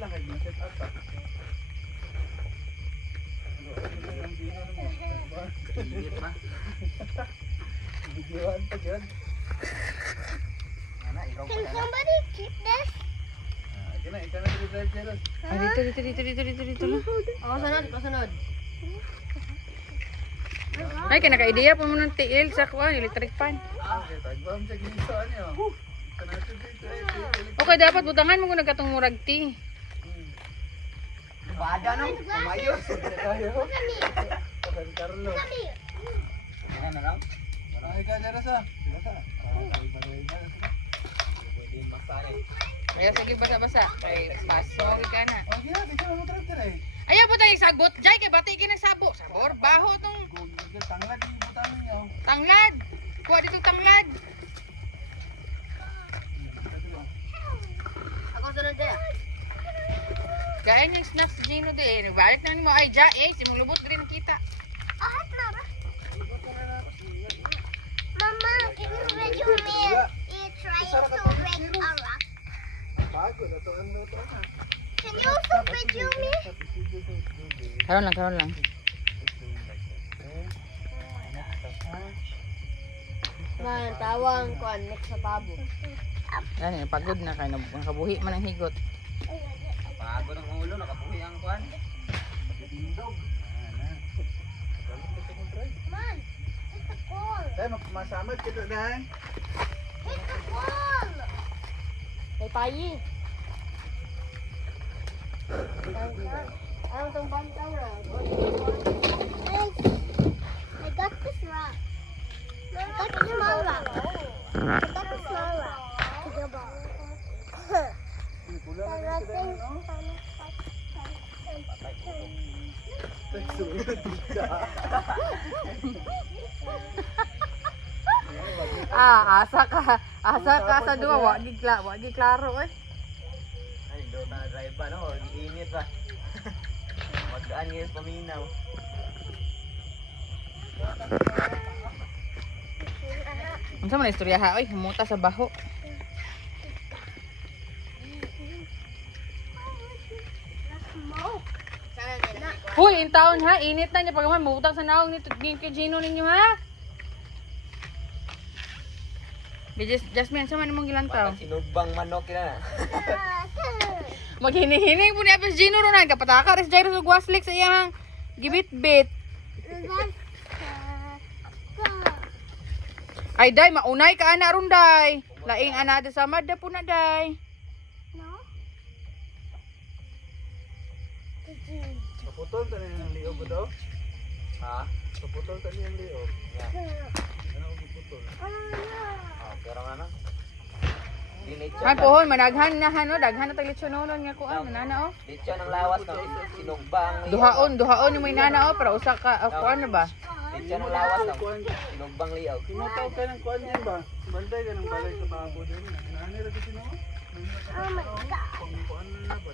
lang kay set up ta. Init ba? Videoan pa dyan. Ana, ikaw pa Can na. somebody keep this? Ikaw na drive dyan. Ay, dito lang. Ako sunod, ako sunod. Ay, kinaka-idea pa mo ng tiil sa kuwan, electric fan. Tagbam sa ginisuan niyo. Okay, dapat butangan mo kung nagkatong murag ti. Bada no, kumayos. Tayo. San Carlos. Ano na lang? Ay ka dyan sa. Pwede masaya. Kaya sige basa-basa. Kay pasok ka na. Oh, gina, bigyan mo drive dyan eh. Ayaw po tayo sagbot. Jai, kay bati kinasabo. Sabor, baho tong Tanglad yung butang niyo. tanglad. Kuha dito tanglad. Ako sunod dyan. Gaya yung snacks Gino di eh. Nagbalik na mo ay Jai eh. Simong lubot green kita. Oh, it's Mama. Mama, can you video me trying to break a rock? Bago na to ano to na. Can you also video me? Karon lang. Man, tawang kuan next sa tabo. Yan eh, pagod na kayo. Nakabuhi man ang higot. Pagod ang ulo, nakabuhi ang kuan. Dindog. Man, hit the ball. Tayo masamad kita dahil. Hit the ball. May payi. Ang tong bantang ra. I got the rock. I got the small rock. I got the small rock. To the ball. Kulang na sila no. Asa ka sa duwa. Wa di klaro eh. Ay, do na drive pa no, giinit pa. Magaan guys paminaw. Unsa man istorya ha oy, humuta sa baho. Hoy, in taon ha, init na niya pag man mutang sa naong ni Gino ninyo ha. Jasmine, sa man imong gilantaw? Sinugbang manok na. Maghini-hining po ni Apis Gino ron kapataka res Jairus ug waslik sa iyang gibit-bit. Ay day, maunay ka ana ron day. Laing ana sa madda po na day. No? Kaputol ta niyang liog ko daw. Ha? Kaputol ta niyang liog. Ano ang putol? Ah, pero nga na. Dinitsa. Man pohon managhan na hano, daghan na taglitsononon nga kuan nana oh. Ditsa ng lawas no. Sinugbang. Duhaon yung may nana oh, para usa ka kuan na ba? Ditsa ng lawas no. Sinugbang liog. Tinataw ka ng kuan din ba? Bantay ka ng balay sa babo din. Nani ra kasi no? Oh my God. Pang kuan na ba?